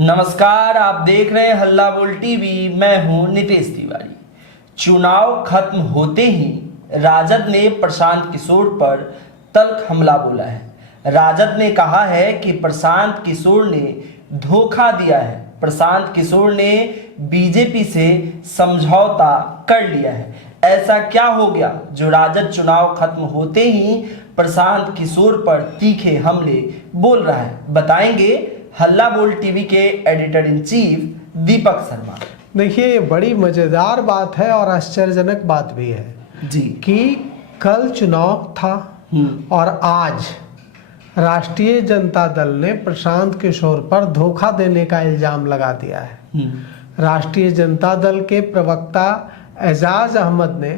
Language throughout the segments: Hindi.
नमस्कार, आप देख रहे हैं हल्ला बोल टीवी। मैं हूं नितेश तिवारी। चुनाव खत्म होते ही राजद ने प्रशांत किशोर पर तल्ख हमला बोला है। राजद ने कहा है कि प्रशांत किशोर ने धोखा दिया है। प्रशांत किशोर ने बीजेपी से समझौता कर लिया है। ऐसा क्या हो गया जो राजद चुनाव खत्म होते ही प्रशांत किशोर पर तीखे हमले बोल रहा है, बताएंगे हल्ला बोल टीवी के editor in chief Deepak Sharma. देखिए, ये बड़ी मज़ेदार बात है और आश्चर्यजनक बात भी है जी कि कल चुनाव था और आज राष्ट्रीय जनता दल ने प्रशांत किशोर पर धोखा देने का इल्जाम लगा दिया है। राष्ट्रीय जनता दल के प्रवक्ता एजाज अहमद ने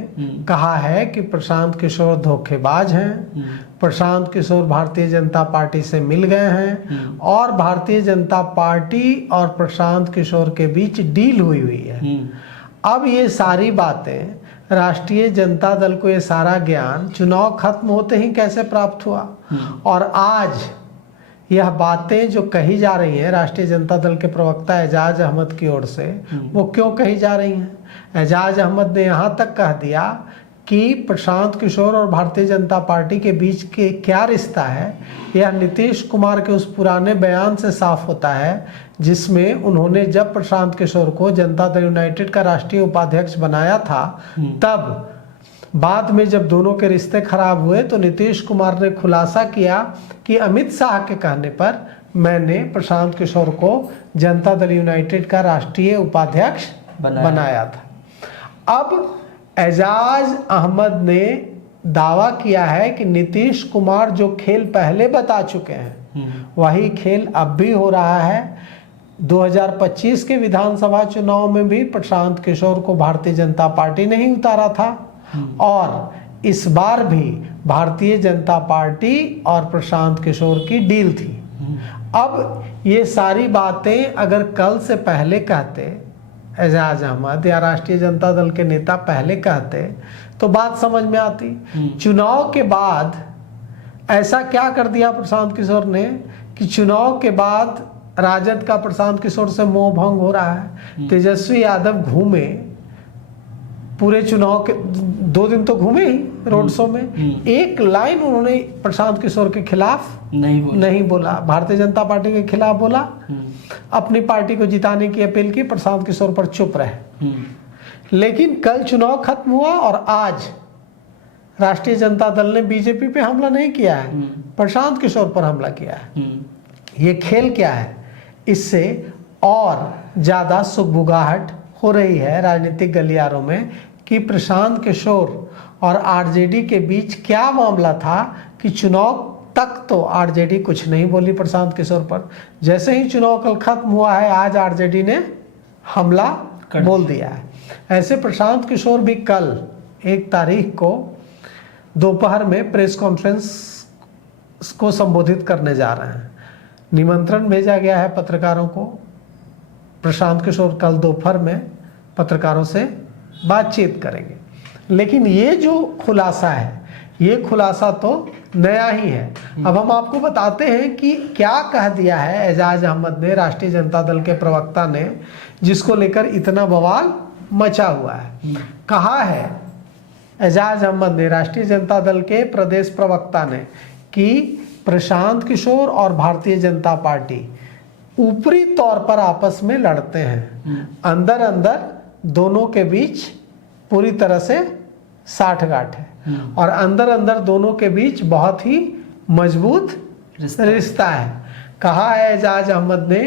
कहा है कि प्रशांत किशोर धोखेबाज हैं। प्रशांत किशोर भारतीय जनता पार्टी से मिल गए हैं और भारतीय जनता पार्टी और प्रशांत किशोर के बीच डील हुई है। अब ये सारी बातें राष्ट्रीय जनता दल को, ये सारा ज्ञान चुनाव खत्म होते ही कैसे प्राप्त हुआ और आज यह बातें जो कही जा रही हैं राष्ट्रीय जनता दल के प्रवक्ता एजाज अहमद की ओर से, वो क्यों कही जा रही हैं? एजाज अहमद ने यहाँ तक कह दिया कि प्रशांत किशोर और भारतीय जनता पार्टी के बीच के क्या रिश्ता है, यह नीतीश कुमार के उस पुराने बयान से साफ होता है जिसमें उन्होंने जब प्रशांत किशोर को जनता दल यूनाइटेड का राष्ट्रीय उपाध्यक्ष बनाया था, तब बाद में जब दोनों के रिश्ते खराब हुए तो नीतीश कुमार ने खुलासा किया कि अमित शाह के कहने पर मैंने प्रशांत किशोर को जनता दल यूनाइटेड का राष्ट्रीय उपाध्यक्ष बनाया था। अब एजाज अहमद ने दावा किया है कि नीतीश कुमार जो खेल पहले बता चुके हैं वही खेल अब भी हो रहा है। 2025 के विधानसभा चुनाव में भी प्रशांत किशोर को भारतीय जनता पार्टी ने ही उतारा था और इस बार भी भारतीय जनता पार्टी और प्रशांत किशोर की डील थी। अब ये सारी बातें अगर कल से पहले कहते एजाज अहमद या राष्ट्रीय जनता दल के नेता पहले कहते तो बात समझ में आती। चुनाव के बाद ऐसा क्या कर दिया प्रशांत किशोर ने कि चुनाव के बाद राजद का प्रशांत किशोर से मोह भंग हो रहा है। तेजस्वी यादव घूमे पूरे चुनाव के 2 दिन तो घूमे ही रोड शो में, एक लाइन उन्होंने प्रशांत किशोर के खिलाफ नहीं बोला, भारतीय जनता पार्टी के खिलाफ बोला, अपनी पार्टी को जिताने की अपील की, प्रशांत किशोर पर चुप रहे। लेकिन कल चुनाव खत्म हुआ और आज राष्ट्रीय जनता दल ने बीजेपी पे हमला नहीं किया है, प्रशांत किशोर पर हमला किया है। ये खेल क्या है? इससे और ज्यादा सुगबुगाहट हो रही है राजनीतिक गलियारों में कि प्रशांत किशोर और आरजेडी के बीच क्या मामला था कि चुनाव तक तो आरजेडी कुछ नहीं बोली प्रशांत किशोर पर, जैसे ही चुनाव कल खत्म हुआ है आज आरजेडी ने हमला बोल दिया है। ऐसे प्रशांत किशोर भी कल 1 तारीख को दोपहर में प्रेस कॉन्फ्रेंस को संबोधित करने जा रहे हैं। निमंत्रण भेजा गया है पत्रकारों को। प्रशांत किशोर कल दोपहर में पत्रकारों से बातचीत करेंगे। लेकिन ये जो खुलासा है, ये खुलासा तो नया ही है। अब हम आपको बताते हैं कि क्या कह दिया है एजाज अहमद ने, राष्ट्रीय जनता दल के प्रवक्ता ने, जिसको लेकर इतना बवाल मचा हुआ है। कहा है एजाज अहमद ने, राष्ट्रीय जनता दल के प्रदेश प्रवक्ता ने, कि प्रशांत किशोर और भारतीय जनता पार्टी ऊपरी तौर पर आपस में लड़ते हैं, अंदर अंदर दोनों के बीच पूरी तरह से साठगांठ है और अंदर अंदर दोनों के बीच बहुत ही मजबूत रिश्ता है। कहा है एजाज अहमद ने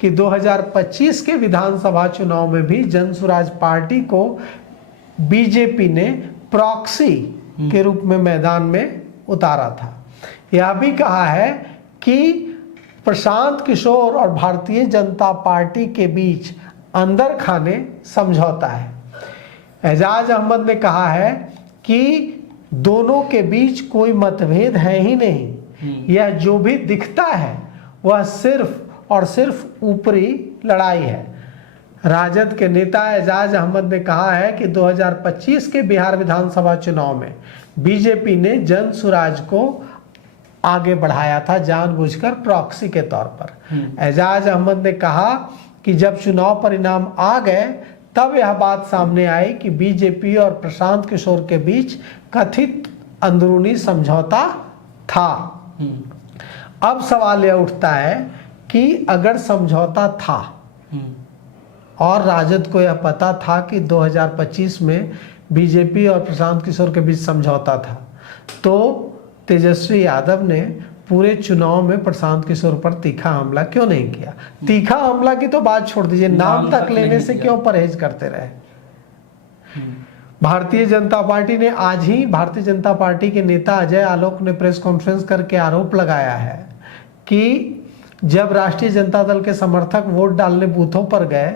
कि 2025 के विधानसभा चुनाव में भी जनसुराज पार्टी को बीजेपी ने प्रॉक्सी के रूप में मैदान में उतारा था। यह भी कहा है कि प्रशांत किशोर और भारतीय जनता पार्टी के बीच अंदर खाने समझौता है। एजाज अहमद ने कहा है कि दोनों के बीच कोई मतभेद है ही नहीं, यह जो भी दिखता है वह सिर्फ और सिर्फ ऊपरी लड़ाई है। राजद के नेता एजाज अहमद ने कहा है कि 2025 के बिहार विधानसभा चुनाव में बीजेपी ने जनसुराज को आगे बढ़ाया था जानबूझकर प्रॉक्सी के तौर पर। एजाज अहमद ने कहा कि जब चुनाव परिणाम आ गए तब यह बात सामने आई कि बीजेपी और प्रशांत किशोर के बीच कथित अंदरूनी समझौता था। अब सवाल यह उठता है कि अगर समझौता था और राजद को यह पता था कि 2025 में बीजेपी और प्रशांत किशोर के बीच समझौता था, तो तेजस्वी यादव ने पूरे चुनाव में प्रशांत किशोर पर तीखा हमला क्यों नहीं किया? तीखा हमला की तो बात छोड़ दीजिए, नाम तक लेने से क्यों परहेज करते रहे? भारतीय जनता पार्टी ने आज ही भारतीय जनता पार्टी के नेता अजय आलोक ने प्रेस कॉन्फ्रेंस करके आरोप लगाया है कि जब राष्ट्रीय जनता दल के समर्थक वोट डालने बूथों पर गए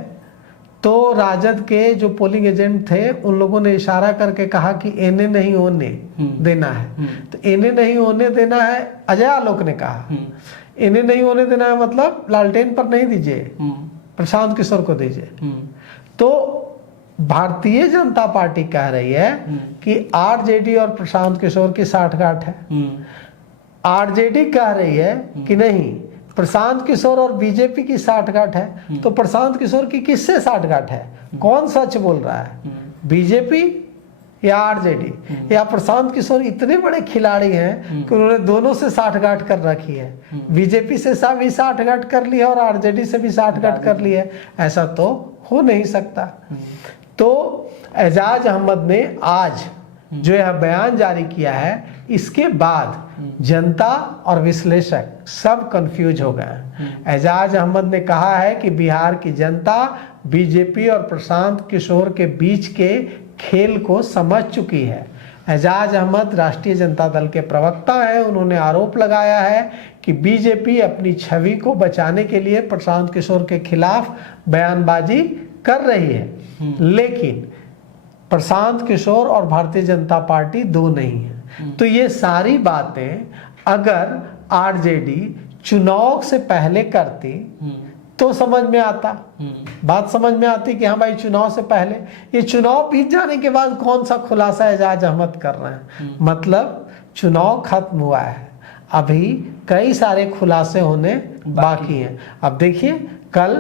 तो राजद के जो पोलिंग एजेंट थे उन लोगों ने इशारा करके कहा कि इन्हें नहीं होने देना है। तो इन्हें नहीं होने देना है, अजय आलोक ने कहा इन्हें नहीं होने देना है मतलब लालटेन पर नहीं दीजिए, प्रशांत किशोर को दीजिए। तो भारतीय जनता पार्टी कह रही है कि आरजेडी और प्रशांत किशोर की साठगांठ है। आरजेडी कह रही है कि नहीं, प्रशांत किशोर और बीजेपी की साठगांठ है। तो प्रशांत किशोर की किससे साठगांठ है? कौन सच बोल रहा है, बीजेपी या आरजेडी? या प्रशांत किशोर इतने बड़े खिलाड़ी हैं कि उन्होंने दोनों से साठगांठ कर रखी है, बीजेपी से भी साठगांठ कर ली है और आरजेडी से भी साठगांठ कर ली है? ऐसा तो हो नहीं सकता। तो एजाज अहमद ने आज जो यह बयान जारी किया है, इसके बाद जनता और विश्लेषक सब कंफ्यूज हो गए हैं। एजाज अहमद ने कहा है कि बिहार की जनता बीजेपी और प्रशांत किशोर के बीच के खेल को समझ चुकी है। एजाज अहमद राष्ट्रीय जनता दल के प्रवक्ता हैं। उन्होंने आरोप लगाया है कि बीजेपी अपनी छवि को बचाने के लिए प्रशांत किशोर के खिलाफ बयानबाजी कर रही है, लेकिन प्रशांत किशोर और भारतीय जनता पार्टी दो नहीं है। तो ये सारी बातें अगर आरजेडी चुनाव से पहले करती तो समझ में आता, बात समझ में आती कि हाँ भाई चुनाव से पहले। ये चुनाव बीत जाने के बाद कौन सा खुलासा एजाज अहमद कर रहे हैं? मतलब चुनाव खत्म हुआ है, अभी कई सारे खुलासे होने बाकी हैं। अब देखिए कल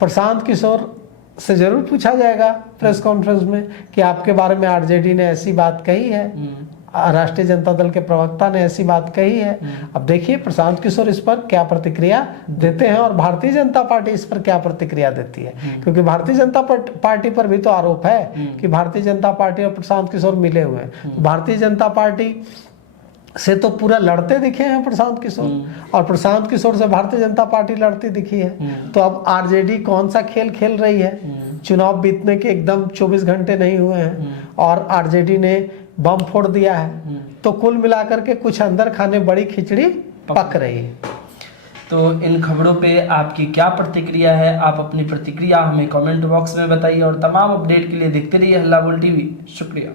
प्रशांत किशोर से जरूर पूछा जाएगा प्रेस कॉन्फ्रेंस में कि आपके बारे में आरजेडी ने ऐसी बात कही है, राष्ट्रीय जनता दल के प्रवक्ता ने ऐसी बात कही है। अब देखिए प्रशांत किशोर इस पर क्या प्रतिक्रिया देते हैं और भारतीय जनता पार्टी इस पर क्या प्रतिक्रिया देती है, क्योंकि भारतीय जनता पार्टी पर भी तो आरोप है कि भारतीय जनता पार्टी और प्रशांत किशोर मिले हुए हैं। तो भारतीय जनता पार्टी से तो पूरा लड़ते दिखे हैं प्रशांत किशोर, और प्रशांत किशोर से भारतीय जनता पार्टी लड़ती दिखी है। तो अब आरजेडी कौन सा खेल खेल रही है? चुनाव बीतने के एकदम 24 घंटे नहीं हुए हैं और आरजेडी ने बम फोड़ दिया है। तो कुल मिलाकर के कुछ अंदर खाने बड़ी खिचड़ी पक रही है। तो इन खबरों पे आपकी क्या प्रतिक्रिया है? आप अपनी प्रतिक्रिया हमें कमेंट बॉक्स में बताइए और तमाम अपडेट के लिए देखते रहिए हल्ला बोल टीवी। शुक्रिया।